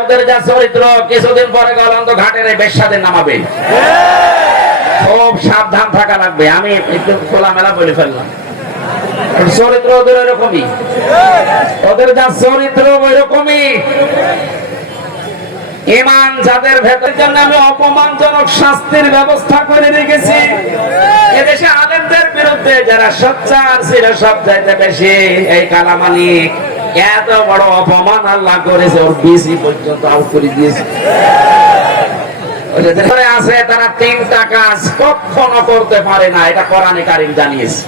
ওদের যা চরিত্র, কিছুদিন পরে গলন্ত ঘাটের এই বেশ্যাদের নামাবে। খুব সাবধান থাকা লাগবে। আমি একটু খোলামেলা বলে ফেললাম। চরিত্র ওদের ওদের যা চরিত্র ওইরকমই। ইমান যাদের ভেতর জন্য আমি অপমানজনক শাস্তির ব্যবস্থা করে রেখেছি। এদেশে আলেমদের বিরুদ্ধে যারা সোচ্চার ছিল, সব চাইতে বেশি এই কালামালিক এত বড় অপমান আল্লাহ করেছে ওর বিসি পর্যন্ত আউট করে দিয়েছে। ধরে আছে তারা তিনটা কাজ কখনো করতে পারে না এটা কোরআনে কারিম জানিয়েছে।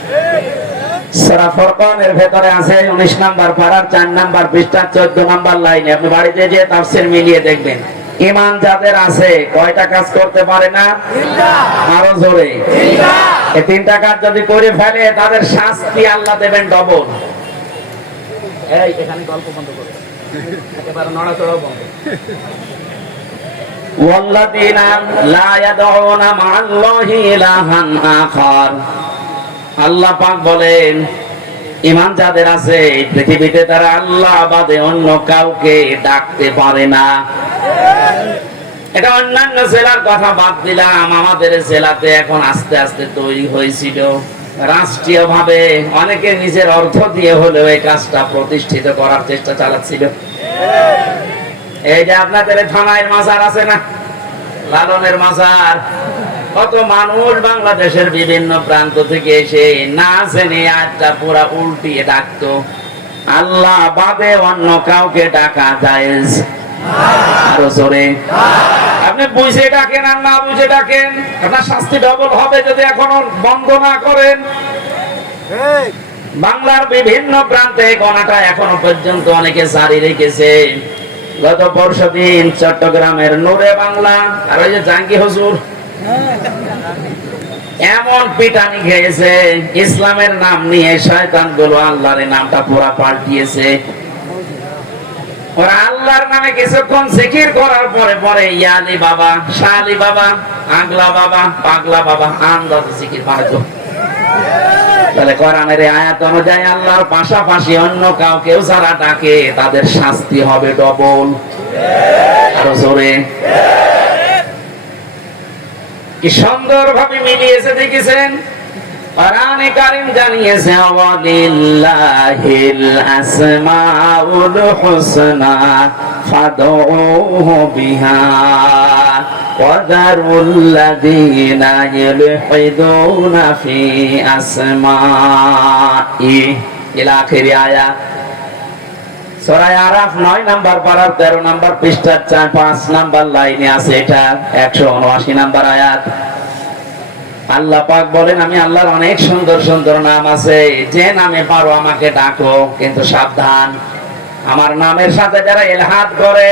সূরা ফুরকানের ভেতরে আছে 19 নাম্বার পারার 4 নাম্বার পৃষ্ঠা 14 নাম্বার লাইনে। আপনি বাড়িতে যে তাফসীর মিলিয়ে দেখবেন। ঈমান যাদের আছে কয়টা কাজ করতে পারে না? আরও জোরে। এই তিনটা কাজ যদি করে ফেলে তাদের শাস্তি আল্লাহ দেবেন ডবল। এই এখানে গল্প বন্ধ করো একেবারে নড়াচড়াও বন্ধ والذين لا يدعون مع الله إلها آخر আল্লাহ পাক বলেন ইমান যাদের আছে এই পৃথিবীতে তারা আল্লাহ বাদে অন্য কাউকে ডাকতে পারে না এটা অন্যান্য জেলার কথা বাদ দিলাম আমাদের জেলাতে এখন আস্তে আস্তে তৈরি হয়েছিল রাষ্ট্রীয় ভাবে অনেকে নিজের অর্থ দিয়ে হলেও এই কাজটা প্রতিষ্ঠিত করার চেষ্টা চালাচ্ছিল। এই যে আপনাদের থানায় মাজার আছে না? লালনের মাজার। কত মানুষ বাংলাদেশের বিভিন্ন প্রান্ত থেকে এসে না জেনে আজটা পুরা উল্টিয়ে ডাকতো। আল্লাহ বাদে অন্য কাউকে ডাকা আরও জোরে। আপনি বুঝে ডাকেন আর না বুঝে ডাকেন আপনার শাস্তি ডবল হবে যদি এখনও বন্ধ না করেন। বাংলার বিভিন্ন প্রান্তে গণাটা এখনও পর্যন্ত অনেকে জারি রেখেছে। গত পরশু দিন চট্টগ্রামের নূরে বাংলা আর ওই যে জাঙ্গি হুজুর এমন পিটানি খেয়েছে ইসলামের নাম নিয়ে শয়তানগুলো আল্লাহর এই নামটা পুরা পাল্টিয়েছে। ওরা আল্লাহর নামে কিছুক্ষণ জিকির করার পরে পরে ইয়ালি বাবা শালি বাবা, আগলা বাবা, পাগলা বাবা, আন্দাজ জিকির তাহলে কোরআনের আয়াত অনুযায়ী আল্লাহর পাশাপাশি অন্য কাউকেও যারা ডাকে, তাদের শাস্তি হবে ডবল। আরও জোরে। কি সুন্দর ভাবে মিলিয়েছে, দেখেছেন? কোরআনে কারীম জানিয়েছে ওয়ালিল্লাহিল আসমাউল হুসনা ফাদউহু বিহা وذروا الذين يلحدون في أسمائه إلى آخر آية সরাই আরাফ নয় নাম্বার পাড়ার তেরো নাম্বার পৃষ্ঠার চার পাঁচ নাম্বার লাইনে আছে এটা একশো উনআশি নাম্বার আয়াত আল্লাহ পাক বলেন, আমি আল্লাহর অনেক সুন্দর সুন্দর নাম আছে। যে নামে পারো আমাকে ডাকো, কিন্তু সাবধান। আমার নামের সাথে যারা এলহাদ করে,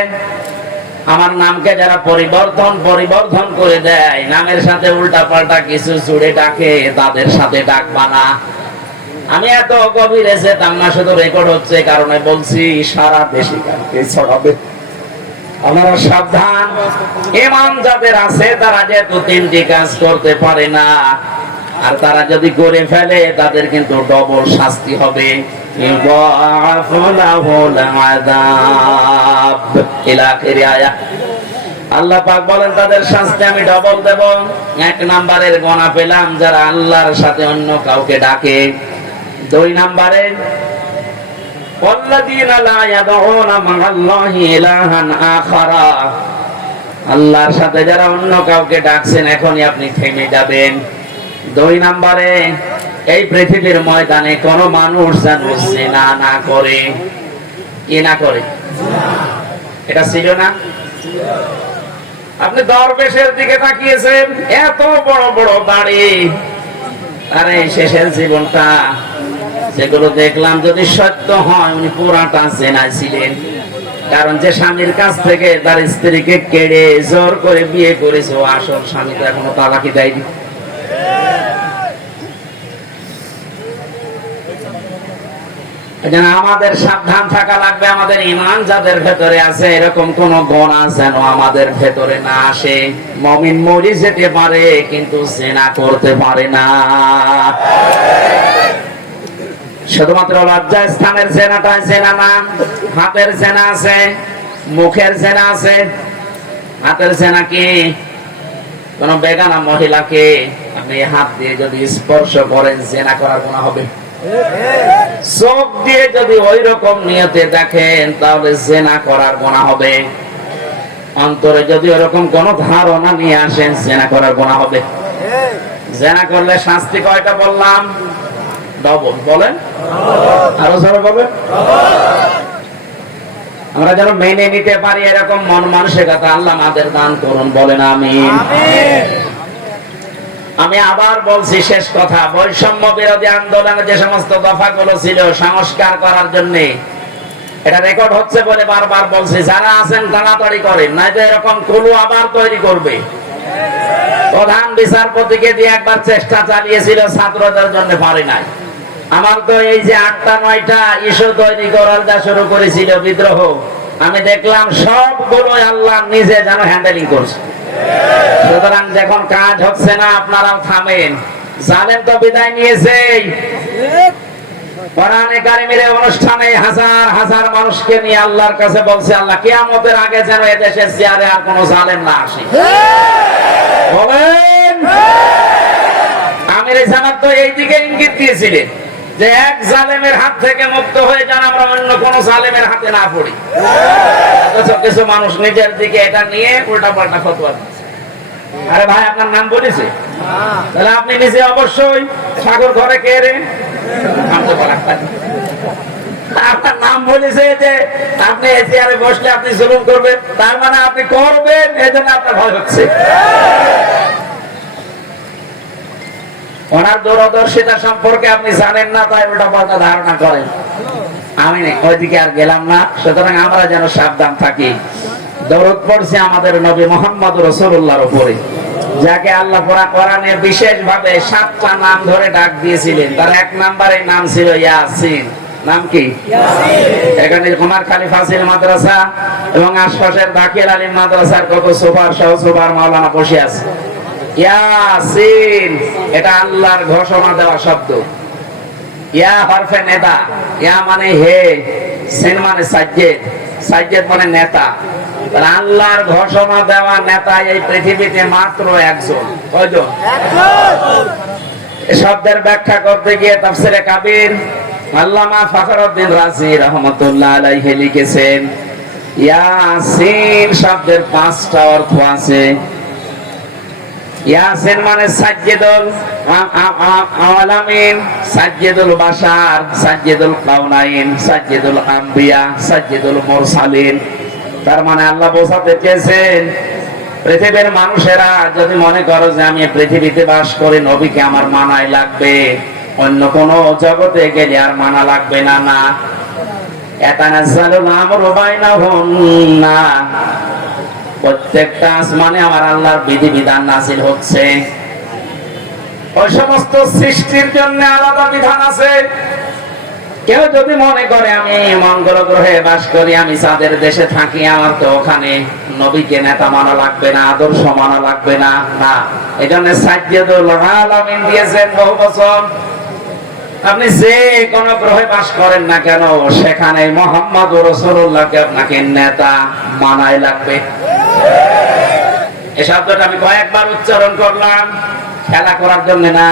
আমার নামকে যারা পরিবর্তন পরিবর্তন করে দেয়, নামের সাথে উল্টা পাল্টা কিছু জুড়ে ডাকে, তাদের সাথে ডাকবা না। আমি এত গভীরে যেতাম না, শুধু রেকর্ড হচ্ছে কারণে বলছি, সারা দেশে ছড়াবে। আপনারা সাবধান। যাদের আছে, তারা যেহেতু তিনটি কাজ করতে পারে না, আর তারা যদি করে ফেলে, তাদের কিন্তু ডবল শাস্তি হবে। আল্লাহ পাক বলেন, তাদের শাস্তি আমি ডবল দেব। এক নাম্বারের গণা পেলাম, যারা আল্লাহর সাথে অন্য কাউকে ডাকে। দুই নাম্বারে والذين لا يدعون مع الله إلها آخر আল্লাহর সাথে যারা অন্য কাউকে ডাকছেন এখনই আপনি থেমে যাবেন দুই নাম্বারে এই পৃথিবীর ময়দানে কোন মানুষ যেন না না করে কি না করে এটা ছিল না আপনি দরবেশের দিকে তাকিয়েছেন এত বড় বড় বাড়ি আরে শেষের জীবনটা যেগুলো দেখলাম যদি সত্য হয়, উনি পুরাটা জেনা ছিলেন। কারণ যে স্বামীর কাছ থেকে তার স্ত্রীকে কেড়ে জোর করে বিয়ে করেছে, ও আসল স্বামী তো এখনও তালাকি দেয়নি। আমাদের সাবধান থাকা লাগবে, আমাদের ইমান যাদের ভেতরে আছে, এরকম কোন গোনা যেন আমাদের ভেতরে না আসে। মমিন মরি যেতে পারে, কিন্তু জেনা করতে পারে না। শুধুমাত্র লজ্জা স্থানের জেনাটা জেনা না হাতের জেনা আছে মুখের জেনা আছে। হাতের জেনা কি? কোন বেগানা মহিলাকে আপনি হাত দিয়ে যদি স্পর্শ করেন জেনা করার গুণা হবে। চোখ দিয়ে যদি ওই রকম নিয়তে দেখেন তাহলে জেনা করার গোনা হবে। অন্তরে যদি ওরকম কোন ধারণা নিয়ে আসেন জেনা করার গোনা হবে। জেনা করলে শাস্তি কয়টা বললাম? ডবল বলেন। আরও জোরে বলেন আমরা যেন মেনে নিতে পারি এরকম মন মানসিকতা আল্লাহ আমাদের দান করুন বলেন আমিন। আমি আবার বলছি শেষ কথা বৈষম্য বিরোধী আন্দোলনে যে সমস্ত দফাগুলো ছিল সংস্কার করার জন্য এটা রেকর্ড হচ্ছে বলে বারবার বলছি যারা আছেন তাড়াতাড়ি করেন নাই তো এরকম কুলু আবার তৈরি করবে। প্রধান বিচারপতিকে দিয়ে একবার চেষ্টা চালিয়েছিল ছাত্রদের জন্য পারে নাই। আমার তো এই যে আটটা, নয়টা ইস্যু তৈরি করার যা শুরু করেছিল বিদ্রোহ। আমি দেখলাম সবগুলো আল্লাহ নিজে যেন হ্যান্ডেলিং করছে। সুতরাং যখন কাজ হচ্ছে না, আপনারাও থামেন। জালেম তো বিদায় নিয়েছে। কোরআনে কারিমের অনুষ্ঠানে হাজার হাজার মানুষকে নিয়ে আল্লাহর কাছে বলছে, আল্লাহ, কিয়ামতের আগে যেন এদেশের চেয়ারে আর কোনো জালেম না আসে। বলেন। আমির জামাত তো এই দিকে ইঙ্গিত দিয়েছিলেন। যে এক জালেমের হাত থেকে মুক্ত হয়ে যান, আমরা অন্য কোন জালেমের হাতে না পড়ি। অথচ কিছু মানুষ নিজের দিকে এটা নিয়ে উল্টা পাল্টা ফতোয়া। আরে ভাই, আপনার নাম বলেছে? তাহলে আপনি নিজে অবশ্যই সাগর ঘরে কে রে? আপনার নাম বলেছে যে আপনি এই চেয়ারে বসলে আপনি জুলুম করবেন, তার মানে আপনি করবেন এই জন্য আপনার ভয় হচ্ছে। ওনার দূরদর্শিতা সম্পর্কে আপনি জানেন না তাই উল্টা পাল্টা ধারণা করেন। আমি ওইদিকে আর গেলাম না। সুতরাং আমরা যেন সাবধান থাকি। দরদ পড়ছে আমাদের নবী মোহাম্মদ রসুল্লাহর উপরে যাকে আল্লাহ পরা কোরআনে বিশেষ ভাবে সাতটা নাম ধরে ডাক দিয়েছিলেন। তার এক নাম্বারের নাম ছিল ইয়াসিন। নাম কি? এখানে কুমার খালি ফাসিল মাদ্রাসা এবং আশপাশের দাখিল আলীম মাদ্রাসার কত সুপার সহ সুপার মাওলানা বসে আছে। ইয়াসিন। এটা আল্লাহর ঘোষণা দেওয়া শব্দ। ইয়া হরফে নেতা ইয়া মানে হে। সেন মানে সাজ্জেদ। সাজ্জেদ মানে নেতা। আল্লাহর ঘোষণা দেওয়া নেতা এই পৃথিবীতে মাত্র একজন। কয়জন? শব্দের ব্যাখ্যা করতে গিয়ে তাফসিরে কাবির আল্লামা ফখরউদ্দিন রাজি আলাইহি লিখেছেন, ইয়াসিন শব্দের পাঁচটা অর্থ আছে। ইয়াসিন মানে সাজ্জেদুল আলামিন সাজ্জেদুল বাশার, সাজ্জেদুল কাউনাইন সাজ্জেদুল আম্বিয়া, সাজ্জেদুল মুরসালিন। তার মানে আল্লাহ বোঝাতে চেয়েছেন, পৃথিবীর মানুষেরা যদি মনে করো যে আমি পৃথিবীতে বাস করি, নবীকে আমার মানায় লাগবে, অন্য কোন জগতে গেলে আর মানা লাগবে না না। এতানাজ্জালুল আমরু বাইনাহুম না প্রত্যেকটা আসমানে আমার আল্লাহর বিধি বিধান নাজিল হচ্ছে। ওই সমস্ত সৃষ্টির জন্য আলাদা বিধান আছে। কেউ যদি মনে করে আমি মঙ্গল গ্রহে বাস করি, আমি চাঁদের দেশে থাকি, আমার তো ওখানে নবীকে নেতা মানা লাগবে না, আদর্শ মানা লাগবে না না। এই জন্য দিয়েছেন বহু বছর। আপনি যে কোন গ্রহে বাস করেন না কেন, সেখানে মোহাম্মদ রসুল্লাহকে আপনাকে নেতা মানায় লাগবে। এই শব্দটা আমি কয়েকবার উচ্চারণ করলাম। খেলা করার জন্য না।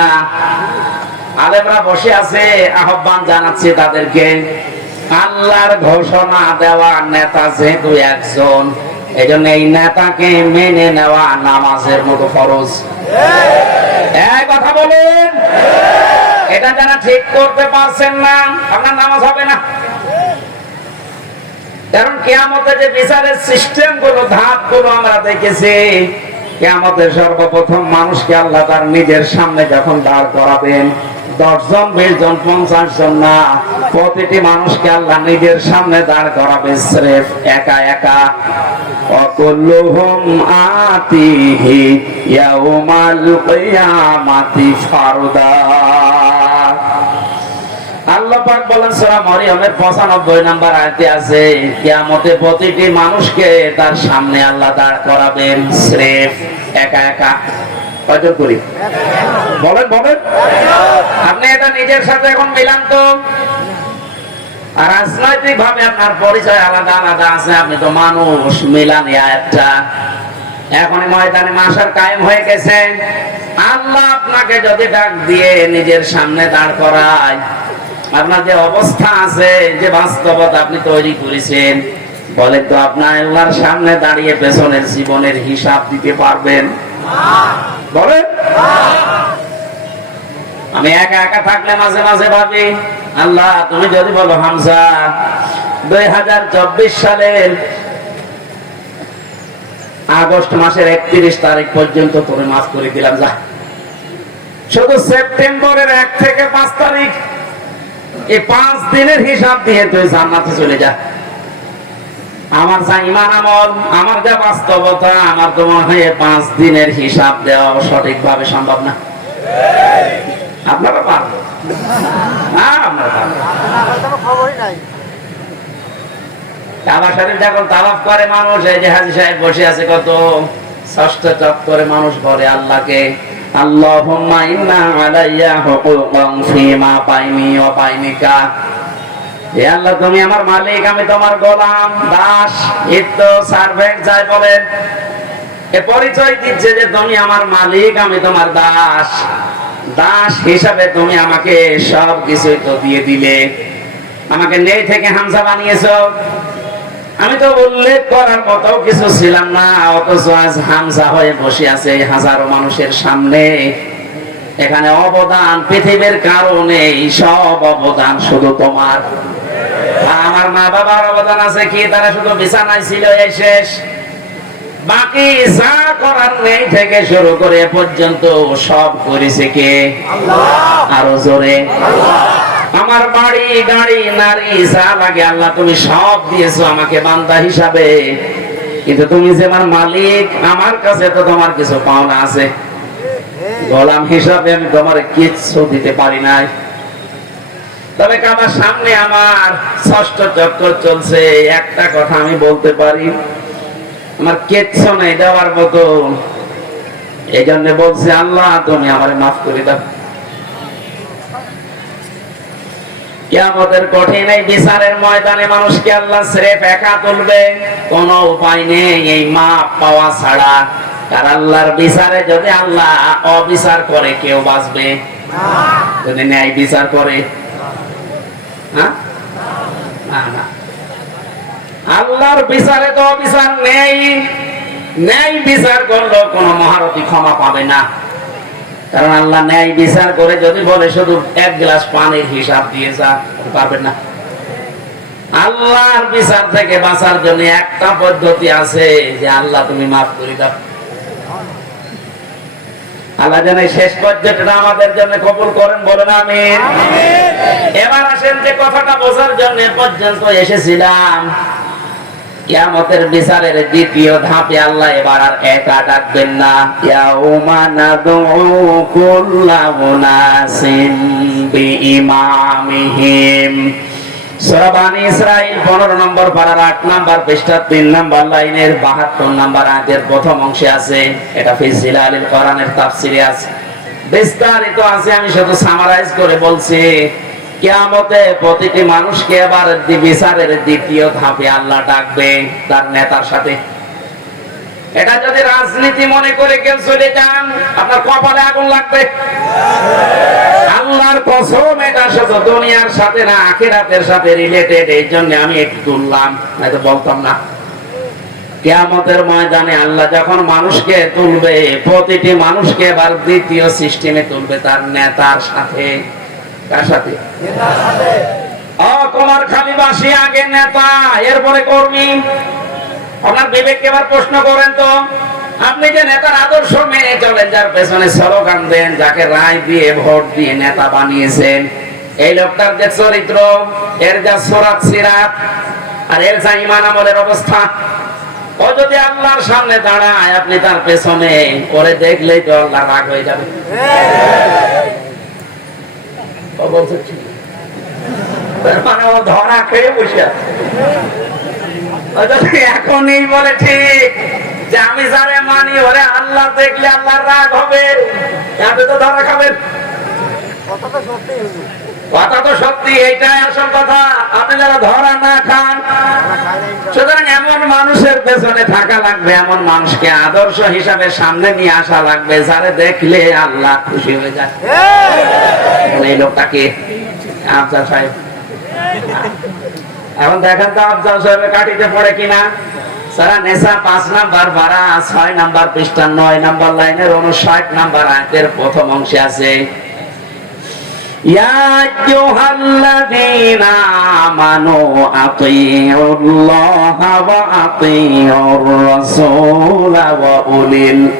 আলেমরা বসে আছে, আহ্বান জানাচ্ছি তাদেরকে। আল্লাহর ঘোষণা দেওয়া নেতা যেহেতু একজন এই নেতাকে মেনে নেওয়া নামাজের মতো ফরজ। কথা বলুন। এটা যারা ঠিক করতে পারছেন না, আপনার নামাজ হবে না। কারণ কেয়ামতে যে বিচারের সিস্টেমগুলো ধাপগুলো আমরা দেখেছি, কেয়ামতের সর্বপ্রথম মানুষকে আল্লাহ তার নিজের সামনে যখন দাঁড় করাবেন, দশজন বিশ জন পঞ্চাশ জন না, প্রতিটি মানুষকে আল্লাহ নিজের সামনে দাঁড় করাবে স্রেফ একা একা। অকুল্লুহুম আতিহি ইয়াউমাল কিয়ামাতি ফারদা। বলেন, সূরা মরিয়মের 95 নাম্বার আয়াতে আছে, কিয়ামতে প্রতিটি মানুষকে তার সামনে আল্লাহ দাঁড় করাবেন স্রেফ, একা একা। কয়জন করি? বলেন বলেন। আপনি এটা নিজের সাথে এখন মিলান তো। রাজনৈতিক ভাবে আপনার পরিচয় আলাদা আলাদা আছে, আপনি তো মানুষ, মিলানি একটা এখন ময়দানে মাসার কায়েম হয়ে গেছে। আল্লাহ আপনাকে যদি ডাক দিয়ে নিজের সামনে দাঁড় করায় আপনার যে অবস্থা আছে, যে বাস্তবতা আপনি তৈরি করেছেন বলে তো আপনার আল্লাহর সামনে দাঁড়িয়ে পেছনের জীবনের হিসাব দিতে পারবেন? বলেন। আমি একা একা থাকলে মাঝে মাঝে ভাবি, আল্লাহ, তুমি যদি বলো হামসা দুই হাজার চব্বিশ সালের আগস্ট মাসের একত্রিশ তারিখ পর্যন্ত তোরে মাফ করে দিলাম, যা। শুধু সেপ্টেম্বরের এক থেকে পাঁচ তারিখ এই পাঁচ দিনের হিসাব দিয়ে তুই জান্নাতে চলে যা। আমার যা ইমান আমল, আমার যা বাস্তবতা, আমার তো মনে হয় পাঁচ দিনের হিসাব দেওয়া সম্ভব না। আপনারা পারবেন? কাবা শরীফ যখন তাওয়াফ করে মানুষ, এই যে হাজি সাহেব বসে আছে কত ষষ্ঠ চক করে মানুষ বলে, আল্লাহকে তুমি আমার মালিক, আমি তোমার গোলাম, দাস ইত্য সার্ভেন্ট, যাই বলেন। এ পরিচয় দিচ্ছে যে তুমি আমার মালিক, আমি তোমার দাস। দাস হিসাবে তুমি আমাকে সব কিছুই তো দিয়ে দিলে। আমাকে নেই থেকে হামসা বানিয়েছো। আমি তো উল্লেখ করার মতো কিছু ছিলাম না অথচ আজ হামজা হয়ে বসে আছে হাজারো মানুষের সামনে। এখানে অবদান পৃথিবীর কারণে সব অবদান শুধু তোমার। আমার মা বাবার অবদান আছে কি? তারা শুধু বিছানায় ছিল এই শেষ। বাকি যা করার নেই থেকে শুরু করে পর্যন্ত সব করেছে কে? আরও জোরে। আমার বাড়ি, গাড়ি, নারী, যা লাগে আল্লাহ তুমি সব দিয়েছ আমাকে বান্দা হিসাবে। কিন্তু তুমি যে আমার মালিক, আমার কাছে তো তোমার কিছু পাওনা আছে। গোলাম হিসাবে আমি তোমার কিচ্ছু দিতে পারি নাই। তবে আমার সামনে আমার ষষ্ঠ চক্কর চলছে, একটা কথা আমি বলতে পারি। আমার কিচ্ছু নেই দেওয়ার মতো। এই জন্য বলছে, আল্লাহ তুমি আমার মাফ করে দাও। কিয়ামতের কঠিন এই বিচারের ময়দানে মানুষকে আল্লাহ স্রেফ একা তুলবে। কোন উপায় নেই এই মাপ পাওয়া ছাড়া। আর আল্লাহর বিচারে যদি আল্লাহ অবিচার করে, কেউ বাঁচবে? যদি ন্যায় বিচার করে? আল্লাহর বিচারে তো অবিচার নেই। ন্যায় বিচার করলেও কোন মহারথী ক্ষমা পাবে না। কারণ আল্লাহ ন্যায় বিচার করে যদি বলে শুধু এক গ্লাস পানির হিসাব দিয়ে যা পারবেন না। আল্লাহর বিচার থেকে বাঁচার জন্য একটা পদ্ধতি আছে যে আল্লাহ তুমি মাফ করে দাও। আল্লাহ যেন শেষ পর্যটটা আমাদের জন্য কবুল করেন বলেন আমি এবার আসেন যে কথাটা বোঝার জন্য পর্যন্ত এসেছিলাম। কিয়ামতের বিচারের দ্বিতীয় ধাপে আল্লাহ এবার আর একা ডাকবেন না। ইয়াউমা ইসরাঈল 15 নম্বর পারার 8 নম্বর পৃষ্ঠা 3 নম্বর লাইনের 72 নম্বর আয়াতের প্রথম অংশে আছে, এটা ফি জিলালিল কোরআনের তাফসিরে আছে। বিস্তারিত আছে, আমি শুধু সামারাইজ করে বলছি কিয়ামতে প্রতিটি মানুষকে এবার বিচারের দ্বিতীয় ধাপে আল্লাহ ডাকবে তার নেতার সাথে। এটা যদি রাজনীতি মনে করে কেউ চলে যান, আপনার কপালে আগুন লাগবে। আল্লাহর কসম, এটা শুধু দুনিয়ার সাথে না, আখিরাতের সাথে রিলেটেড এই জন্য আমি একটু তুললাম নয়তো বলতাম না। কেয়ামতের ময়দানে আল্লাহ যখন মানুষকে তুলবে, প্রতিটি মানুষকে এবার দ্বিতীয় সিস্টেমে তুলবে তার নেতার সাথে। আপনার এই লোকটার চরিত্র, এর যা সোরাত সিরাত, আর এর যা ইমান আমলের অবস্থা, ও যদি আল্লাহর সামনে দাঁড়ায়, আপনি তার পেছনে করে দেখলেই তো আল্লাহ রাগ হয়ে যাবে। বলছে ঠিক। মানে ও ধরা খেয়ে বসে আছে। এখনই বলে ঠিক যে আমি যারে মানি ওরে আল্লাহ দেখলে আল্লাহর রাগ হবে। আপনি তো ধরা খাবেন কথা তো সত্যি এইটাই আসল কথা। আপনি যারা ধরা না খান সুতরাং এমন মানুষের পেছনে থাকা লাগবে এমন মানুষকে আদর্শ হিসাবে সামনে নিয়ে আসা লাগবে যারে দেখলে আল্লাহ খুশি হয়ে যায়। এখন এই লোকটাকে আফজাল সাহেব এখন দেখেন তো আফজাল সাহেবের কাটিতে পড়ে কিনা সারা নেশা পাঁচ নাম্বার বারা ছয় নাম্বার পৃষ্ঠা নয় নাম্বার লাইনের উনষাট নাম্বার আয়াতের প্রথম অংশে আছে يا أيها الذين آمنوا أطيعوا الله وأطيعوا الرسول وأولي الأمر